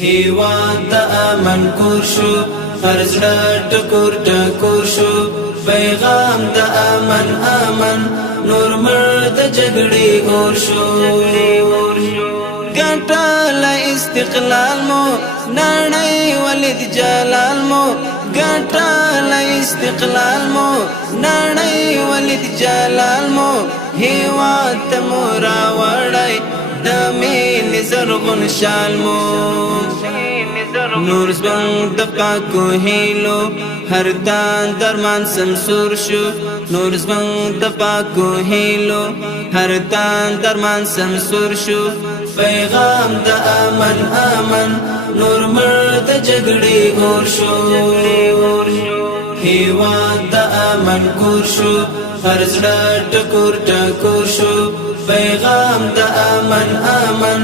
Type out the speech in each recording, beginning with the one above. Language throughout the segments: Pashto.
هیواد د امن کور شو، هر زړه ټکور ټکور شو، پیغام د امن امن، نور مړ د جګړې اور شو. ګټله استقلال مو، نړۍ ولید جلال مو، ګټله استقلال مو، نړۍ ولید جلال مو، هیواد ته مو راوړی د مینې زرغون شال مو. نور زبنګ د پاکو هیلو، هر تان درمان سمسور شو. نور زبنګ د پاکو هیلو، هر تان درمان سمسور شو. پیغام د امن امن، نور مړ د جګړې اور شو. هیواد د امن کور شو، هر زړه ټکور ټکور شو. پیغام د امن امن،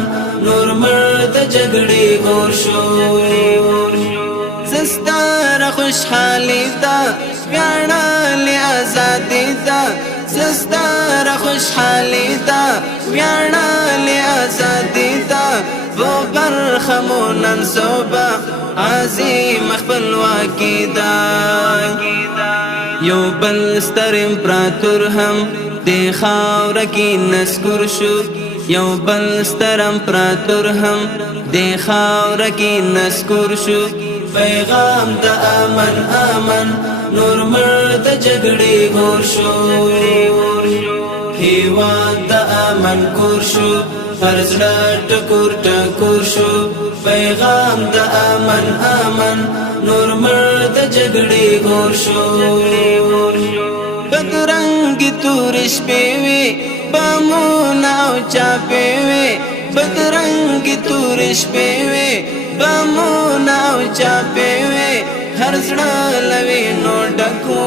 نور مړ د جګړې اور شو. زستاره خوشحالي ده، ویاړلې ازادي ده. زستاره خوشحالي ده، ویاړلې ازادي ده. په برخه مو نن صوبه عظیم خپلواکي ده. یو بل ستر امپراتور هم دې خاوره کې نسکور شو. یو بل ستر امپراتور هم دې خاوره کې نسکور شو. پیغام د امن امن، نور مړ د جګړې اور شو. هیواد د امن کور شو، هر زړه ټکور ټکور شو. پیغام د امن امن، نور مړ د جګړې اور شو. بدرنګ تور شپې وي، بامونه او چاپې وي. بدرنګ تور شپې وي، بامونه او چاپې وي. هر زړه له وینو ډکو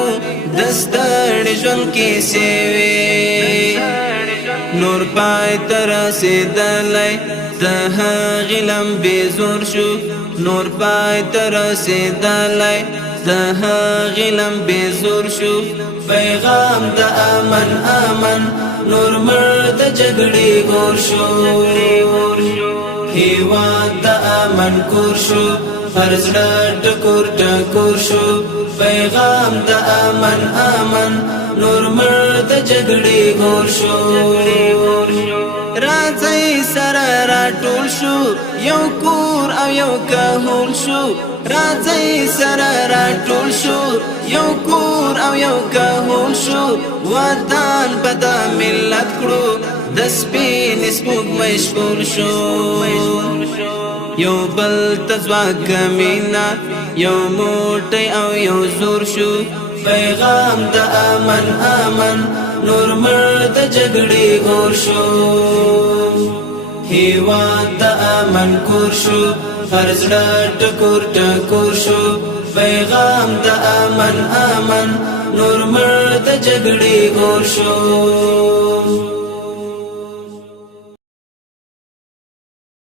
د ستړي ژوند کیسې وي. نور پای ته رسېدلی د هغې لمبې زور شو. نور پای ته رسېدلی د هغې لمبې زور شو. پیغام د امن امن، نور مړ د جګړې اور شو. هیواد د امن کور شو، هر زړه ټکور ټکور شو. پیغام د امن امن، نور مړ د جګړې اور شو. راځئ سره راټول شو، یو کور او یو کهول شو. راځئ سره راټول شو، یو کور او یو کهول شو. وطن په د ملت کړو، د سپینې سپوږمۍ شپول شو. یو بل ته ځواک مینه، یو موټی او یو زور شو. پیغام د امن امن، نور مړ د جګړې اور شو. هیواد د امن کور شو، هر زړه ټکور ټکور شو. پیغام د امن امن، نور مړ د جګړې اور شو.